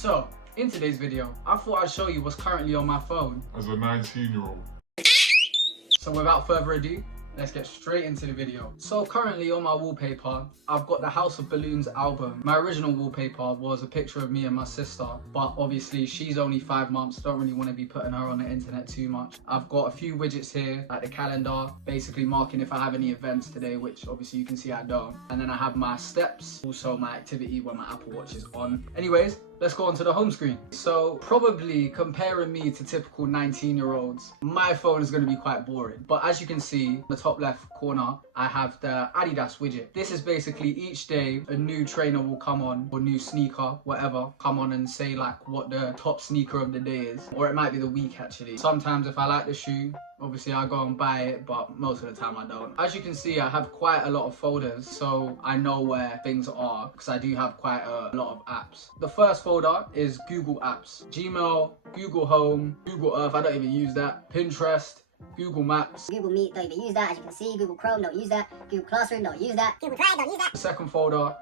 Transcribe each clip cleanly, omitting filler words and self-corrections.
So, in today's video, I thought I'd show you what's currently on my phone as a 19-year-old. So without further ado, let's get straight into the video. So currently on my wallpaper, I've got the House of Balloons album. My original wallpaper was a picture of me and my sister, but obviously she's only 5 months. Don't really want to be putting her on the internet too much. I've got a few widgets here, like the calendar, basically marking if I have any events today, which obviously you can see I don't. And then I have my steps, also my activity when my Apple Watch is on. Anyways, let's go onto the home screen. So probably comparing me to typical 19-year-olds, my phone is going to be quite boring. But as you can see, in the top left corner, I have the Adidas widget. This is basically each day a new trainer will come on, or new sneaker, whatever, come on and say like what the top sneaker of the day is. Or it might be the week actually. Sometimes if I like the shoe, obviously I go and buy it, but most of the time I don't. As you can see, I have quite a lot of folders, so I know where things are because I do have quite a lot of apps. The first folder is Google Apps. Gmail, Google Home, Google Earth, I don't even use that. Pinterest, Google Maps. Google Meet, don't even use that, as you can see. Google Chrome, don't use that. Google Classroom, don't use that. Google Drive, don't use that. The second folder,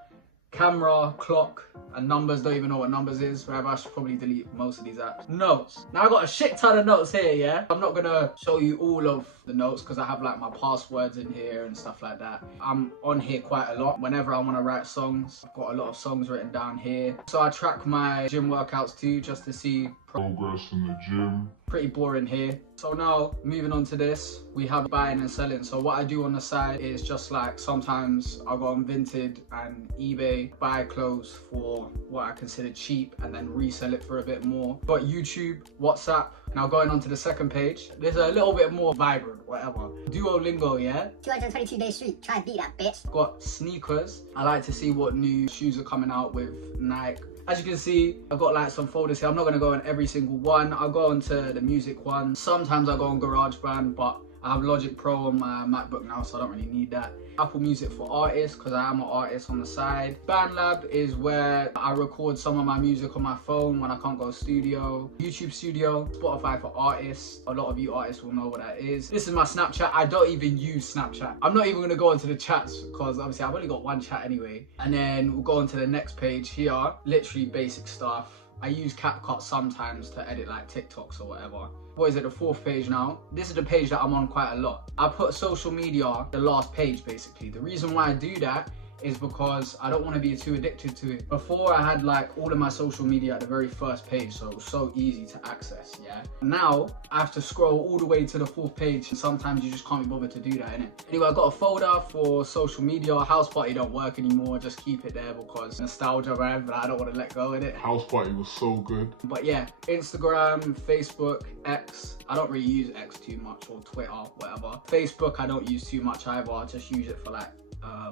camera, clock, and numbers. Don't even know what numbers is. Wherever I should probably delete most of these apps. Notes. Now I got a shit ton of notes here, yeah? I'm not gonna show you all of the notes because I have like my passwords in here and stuff like that. I'm on here quite a lot. Whenever I want to write songs, I've got a lot of songs written down here. So I track my gym workouts too, just to see Progress in the gym. Pretty boring here. So now moving on to this, we have buying and selling. So what I do on the side is just like sometimes I'll go on Vinted and eBay, buy clothes for what I consider cheap and then resell it for a bit more. Got YouTube, WhatsApp. Now going on to the second page, there's a little bit more vibrant, whatever. Duolingo, yeah? 222 Day Street, try and beat that bitch. Got sneakers. I like to see what new shoes are coming out with Nike. As you can see, I've got like some folders here. I'm not gonna go on every single one. I'll go onto the music one. Sometimes I go on GarageBand, but I have Logic Pro on my MacBook now, so I don't really need that. Apple Music for artists, because I am an artist on the side. BandLab is where I record some of my music on my phone when I can't go studio. YouTube Studio, Spotify for artists. A lot of you artists will know what that is. This is my Snapchat. I don't even use Snapchat. I'm not even gonna go into the chats because obviously I've only got one chat anyway. And then we'll go on to the next page here. Literally basic stuff. I use CapCut sometimes to edit like TikToks or whatever. What is it, the fourth page now? This is the page that I'm on quite a lot. I put social media, the last page basically. The reason why I do that is because I don't want to be too addicted to it. Before I had like all of my social media at the very first page, so it was so easy to access, yeah? Now, I have to scroll all the way to the fourth page and sometimes you just can't be bothered to do that, innit? Anyway, I got a folder for social media. House Party don't work anymore, just keep it there because nostalgia, man, but I don't want to let go of it. House Party was so good. But yeah, Instagram, Facebook, X. I don't really use X too much, or Twitter, whatever. Facebook, I don't use too much either. I just use it for like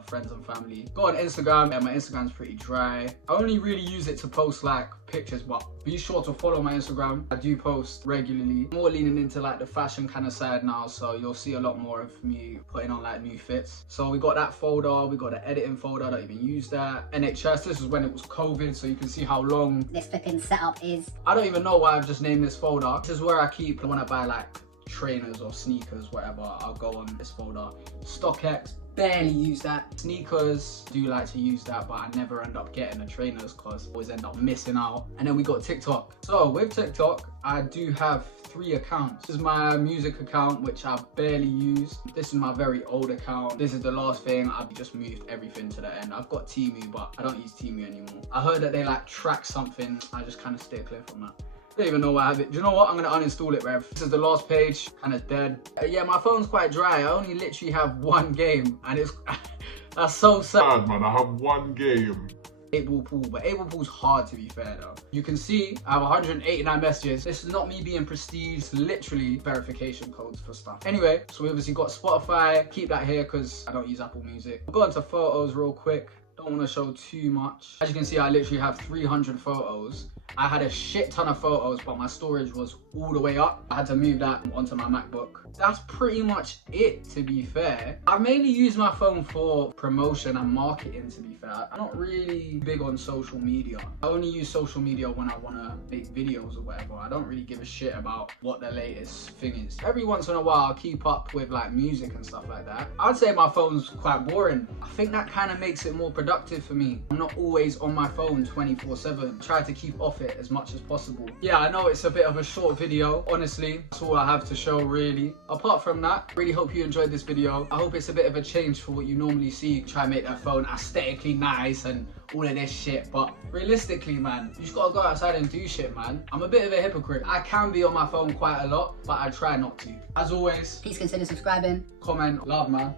friends and family. Go on Instagram, and my Instagram's pretty dry. I only really use it to post like pictures, but be sure to follow my Instagram. I do post regularly. More leaning into like the fashion kind of side now, so you'll see a lot more of me putting on like new fits. So we got that folder, we got the editing folder, I don't even use that. NHS, this is when it was COVID, so you can see how long this flipping setup is. I don't even know why I've just named this folder. This is where I keep when I buy like trainers or sneakers, whatever, I'll go on this folder. StockX, barely use that. Sneakers, do like to use that, but I never end up getting the trainers because I always end up missing out. And then we got TikTok. So with TikTok, I do have 3 accounts. This is my music account, which I barely use. This is my very old account. This is the last thing. I've just moved everything to the end. I've got Temu, but I don't use Temu anymore. I heard that they like track something. I just kind of stay clear from that. I don't even know why I have it. Do you know what? I'm gonna uninstall it, Rev. This is the last page, kind of dead. Yeah, my phone's quite dry. I only literally have 1 game, and it's that's so sad. Man, I have 1 game. 8-ball pool, but 8-ball pool's hard to be fair though. You can see I have 189 messages. This is not me being prestige, literally verification codes for stuff. Anyway, so we obviously got Spotify. Keep that here because I don't use Apple Music. We'll go into photos real quick. Don't want to show too much. As you can see, I literally have 300 photos. I had a shit ton of photos, but my storage was all the way up. I had to move that onto my MacBook. That's pretty much it, to be fair. I mainly use my phone for promotion and marketing, to be fair. I'm not really big on social media. I only use social media when I want to make videos or whatever. I don't really give a shit about what the latest thing is. Every once in a while, I'll keep up with like music and stuff like that. I'd say my phone's quite boring. I think that kind of makes it more productive for me. I'm not always on my phone 24/7. Try to keep off it it as much as possible. Yeah, I know it's a bit of a short video. Honestly, that's all I have to show really. Apart from that, really hope you enjoyed this video. I hope it's a bit of a change for what you normally see. Try and make that phone aesthetically nice and all of this shit, but realistically, man, you just gotta go outside and do shit, man. I'm a bit of a hypocrite. I can be on my phone quite a lot, but I try not to. As always, Please consider subscribing. comment, love, man.